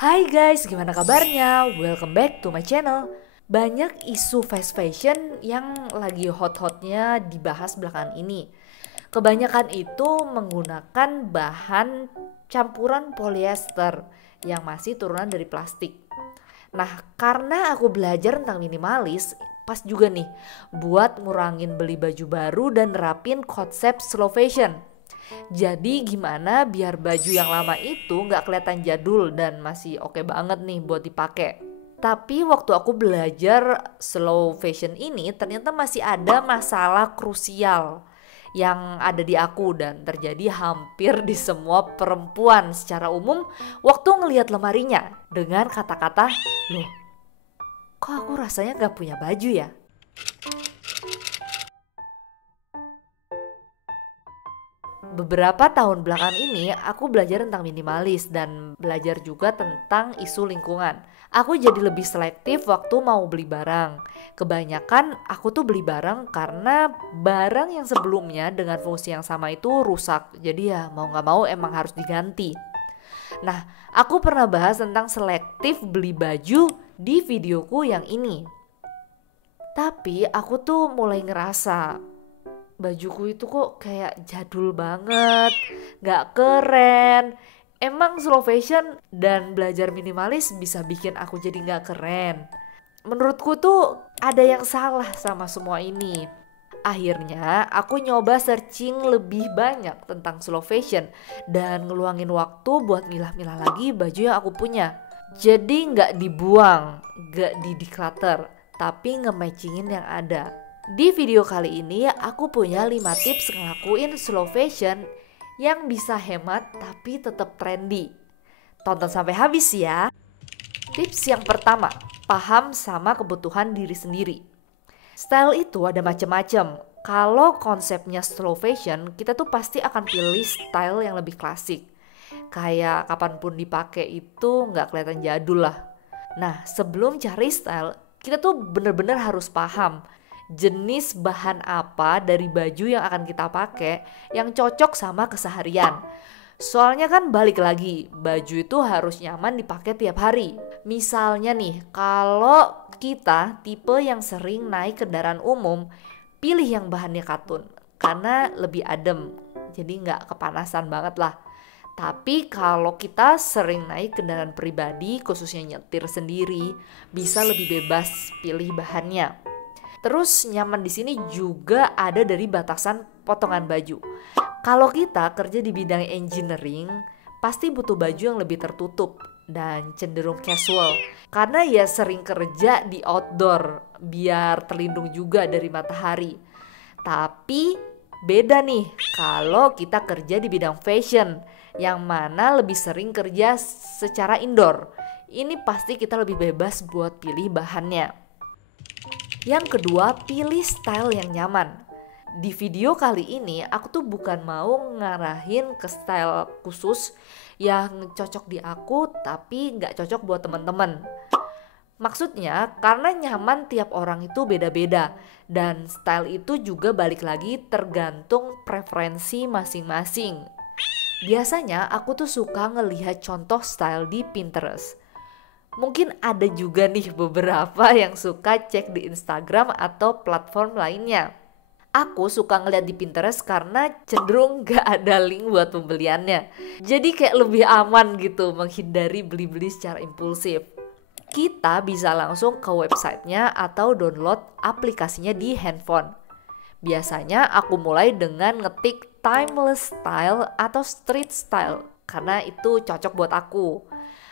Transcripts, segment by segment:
Hai guys, gimana kabarnya? Welcome back to my channel. Banyak isu fast fashion yang lagi hot-hotnya dibahas belakangan ini. Kebanyakan itu menggunakan bahan campuran polyester yang masih turunan dari plastik. Nah, karena aku belajar tentang minimalis, pas juga nih buat ngurangin beli baju baru dan nerapin konsep slow fashion. Jadi gimana biar baju yang lama itu nggak kelihatan jadul dan masih oke banget nih buat dipakai. Tapi waktu aku belajar slow fashion ini ternyata masih ada masalah krusial yang ada di aku dan terjadi hampir di semua perempuan secara umum waktu ngelihat lemarinya dengan kata-kata, "Loh, kok aku rasanya nggak punya baju ya?" Beberapa tahun belakangan ini aku belajar tentang minimalis dan belajar juga tentang isu lingkungan. Aku jadi lebih selektif waktu mau beli barang. Kebanyakan aku tuh beli barang karena barang yang sebelumnya dengan fungsi yang sama itu rusak. Jadi ya mau gak mau emang harus diganti. Nah, aku pernah bahas tentang selektif beli baju di videoku yang ini. Tapi aku tuh mulai ngerasa bajuku itu kok kayak jadul banget, gak keren. Emang slow fashion dan belajar minimalis bisa bikin aku jadi gak keren? Menurutku tuh ada yang salah sama semua ini. Akhirnya aku nyoba searching lebih banyak tentang slow fashion dan ngeluangin waktu buat milah-milah lagi baju yang aku punya. Jadi gak dibuang, gak di-declutter, tapi nge-matchingin yang ada. Di video kali ini aku punya 5 tips ngelakuin slow fashion yang bisa hemat tapi tetap trendy. Tonton sampai habis ya. Tips yang pertama, paham sama kebutuhan diri sendiri. Style itu ada macam-macam. Kalau konsepnya slow fashion, kita tuh pasti akan pilih style yang lebih klasik. Kayak kapanpun dipakai itu nggak kelihatan jadul lah. Nah, sebelum cari style, kita tuh bener-bener harus paham jenis bahan apa dari baju yang akan kita pakai yang cocok sama keseharian. Soalnya kan balik lagi, baju itu harus nyaman dipakai tiap hari. Misalnya nih, kalau kita tipe yang sering naik kendaraan umum, pilih yang bahannya katun karena lebih adem, jadi nggak kepanasan banget lah. Tapi kalau kita sering naik kendaraan pribadi, khususnya nyetir sendiri, bisa lebih bebas pilih bahannya. Terus nyaman di sini juga ada dari batasan potongan baju. Kalau kita kerja di bidang engineering, pasti butuh baju yang lebih tertutup dan cenderung casual. Karena ya sering kerja di outdoor, biar terlindung juga dari matahari. Tapi beda nih kalau kita kerja di bidang fashion, yang mana lebih sering kerja secara indoor. Ini pasti kita lebih bebas buat pilih bahannya. Yang kedua, pilih style yang nyaman. Di video kali ini aku tuh bukan mau ngarahin ke style khusus yang cocok di aku tapi nggak cocok buat teman-teman. Maksudnya karena nyaman tiap orang itu beda-beda dan style itu juga balik lagi tergantung preferensi masing-masing. Biasanya aku tuh suka ngelihat contoh style di Pinterest. Mungkin ada juga nih beberapa yang suka cek di Instagram atau platform lainnya. Aku suka ngeliat di Pinterest karena cenderung gak ada link buat pembeliannya. Jadi kayak lebih aman gitu menghindari beli-beli secara impulsif. Kita bisa langsung ke websitenya atau download aplikasinya di handphone. Biasanya aku mulai dengan ngetik timeless style atau street style karena itu cocok buat aku.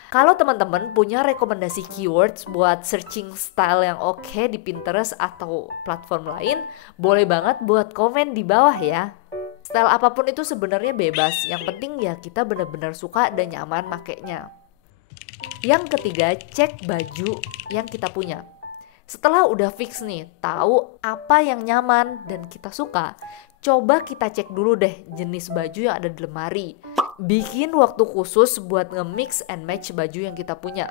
Kalau teman-teman punya rekomendasi keywords buat searching style yang oke di Pinterest atau platform lain, boleh banget buat komen di bawah ya. Style apapun itu sebenarnya bebas, yang penting ya kita benar-benar suka dan nyaman makainya. Yang ketiga, cek baju yang kita punya. Setelah udah fix nih, tahu apa yang nyaman dan kita suka, coba kita cek dulu deh jenis baju yang ada di lemari. Bikin waktu khusus buat nge-mix and match baju yang kita punya.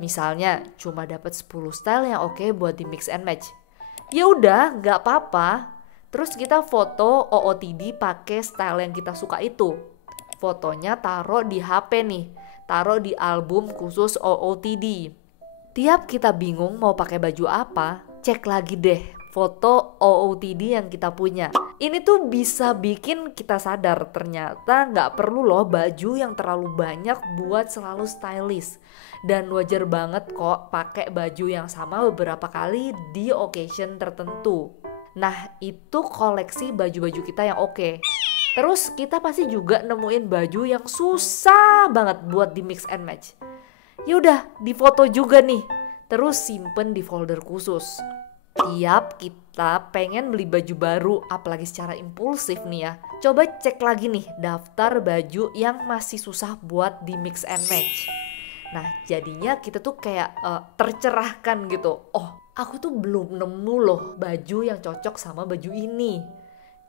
Misalnya cuma dapat 10 style yang oke buat di mix and match. Ya udah, nggak apa-apa. Terus kita foto OOTD pakai style yang kita suka itu. Fotonya taruh di HP nih. taruh di album khusus OOTD. Tiap kita bingung mau pakai baju apa, cek lagi deh foto OOTD yang kita punya. Ini tuh bisa bikin kita sadar ternyata nggak perlu loh baju yang terlalu banyak buat selalu stylish. Dan wajar banget kok pakai baju yang sama beberapa kali di occasion tertentu. Nah, itu koleksi baju-baju kita yang oke. Terus kita pasti juga nemuin baju yang susah banget buat di mix and match. Yaudah, difoto juga nih. Terus simpen di folder khusus. Tiap kita pengen beli baju baru, apalagi secara impulsif nih ya, coba cek lagi nih daftar baju yang masih susah buat di mix and match. Nah, jadinya kita tuh kayak tercerahkan gitu. Oh, aku tuh belum nemu loh baju yang cocok sama baju ini.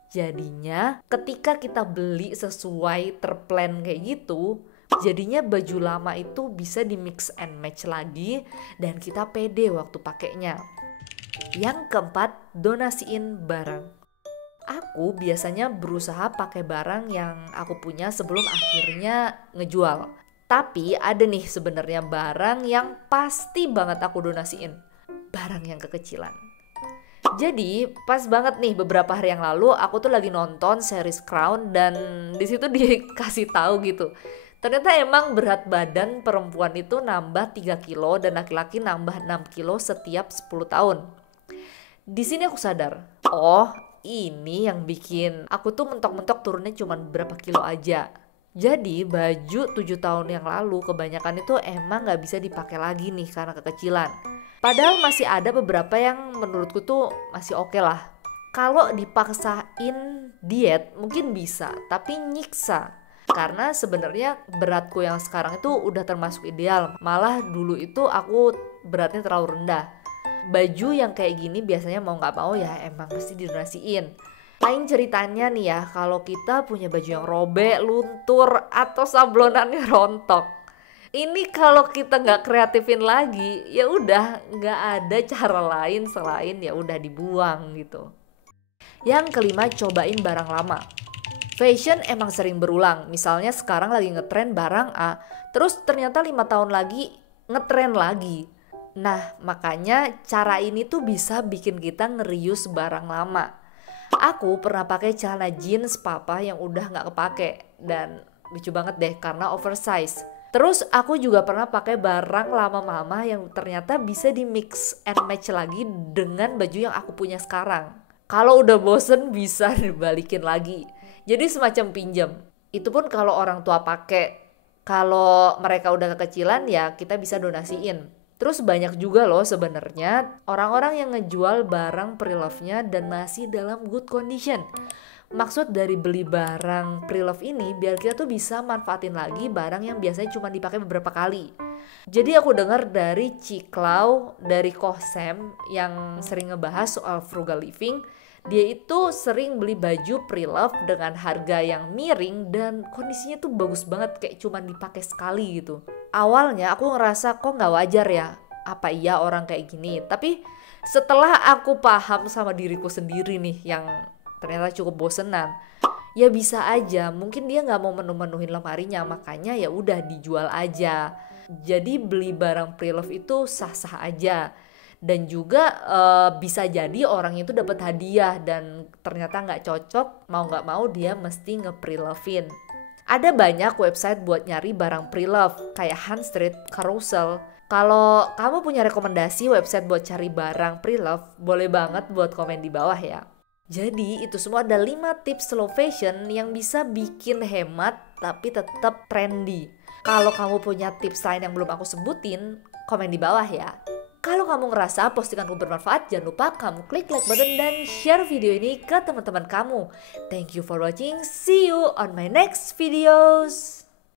Jadinya ketika kita beli sesuai terplan kayak gitu, jadinya baju lama itu bisa di mix and match lagi dan kita pede waktu pakainya. Yang keempat, donasiin barang. Aku biasanya berusaha pakai barang yang aku punya sebelum akhirnya ngejual. Tapi ada nih sebenarnya barang yang pasti banget aku donasiin. Barang yang kekecilan. Jadi pas banget nih beberapa hari yang lalu aku tuh lagi nonton series Crown dan di situ dikasih tahu gitu. Ternyata emang berat badan perempuan itu nambah 3 kilo dan laki-laki nambah 6 kilo setiap 10 tahun. Di sini aku sadar, oh ini yang bikin aku tuh mentok-mentok turunnya cuma berapa kilo aja. Jadi baju 7 tahun yang lalu kebanyakan itu emang gak bisa dipakai lagi nih karena kekecilan. Padahal masih ada beberapa yang menurutku tuh masih oke lah. Kalau dipaksain diet mungkin bisa, tapi nyiksa. Karena sebenarnya beratku yang sekarang itu udah termasuk ideal. Malah dulu itu aku beratnya terlalu rendah. Baju yang kayak gini biasanya mau gak mau ya emang mesti didonasiin. Lain ceritanya nih ya, kalau kita punya baju yang robek, luntur, atau sablonannya rontok. Ini kalau kita gak kreatifin lagi, ya udah gak ada cara lain selain ya udah dibuang gitu. Yang kelima, cobain barang lama. Fashion emang sering berulang. Misalnya sekarang lagi ngetren barang A, terus ternyata 5 tahun lagi ngetren lagi. Nah, makanya cara ini tuh bisa bikin kita ngerius barang lama. Aku pernah pakai celana jeans papa yang udah gak kepake dan lucu banget deh karena oversize. Terus aku juga pernah pakai barang lama mama yang ternyata bisa di mix and match lagi dengan baju yang aku punya sekarang. Kalau udah bosen bisa dibalikin lagi. Jadi semacam pinjam. Itu pun kalau orang tua pakai. Kalau mereka udah kekecilan ya kita bisa donasiin. Terus banyak juga loh sebenarnya orang-orang yang ngejual barang pre-love-nya dan masih dalam good condition. Maksud dari beli barang pre-love ini biar kita tuh bisa manfaatin lagi barang yang biasanya cuma dipakai beberapa kali. Jadi aku dengar dari Ciklau, dari Kohsem yang sering ngebahas soal frugal living. Dia itu sering beli baju pre-love dengan harga yang miring dan kondisinya tuh bagus banget kayak cuma dipakai sekali gitu. Awalnya aku ngerasa kok gak wajar ya, apa iya orang kayak gini. Tapi setelah aku paham sama diriku sendiri nih yang ternyata cukup bosenan, ya bisa aja mungkin dia gak mau menu-menuhin lemarinya, makanya ya udah dijual aja. Jadi beli barang pre-love itu sah-sah aja. Dan juga bisa jadi orang itu dapat hadiah dan ternyata nggak cocok, mau nggak mau dia mesti nge-pre-love-in. Ada banyak website buat nyari barang pre-love kayak Handstreet, Carousel. Kalau kamu punya rekomendasi website buat cari barang pre-love, boleh banget buat komen di bawah ya. Jadi itu semua ada 5 tips slow fashion yang bisa bikin hemat tapi tetap trendy. Kalau kamu punya tips lain yang belum aku sebutin, komen di bawah ya. Kalau kamu ngerasa postinganku bermanfaat, jangan lupa kamu klik like button dan share video ini ke teman-teman kamu. Thank you for watching. See you on my next videos.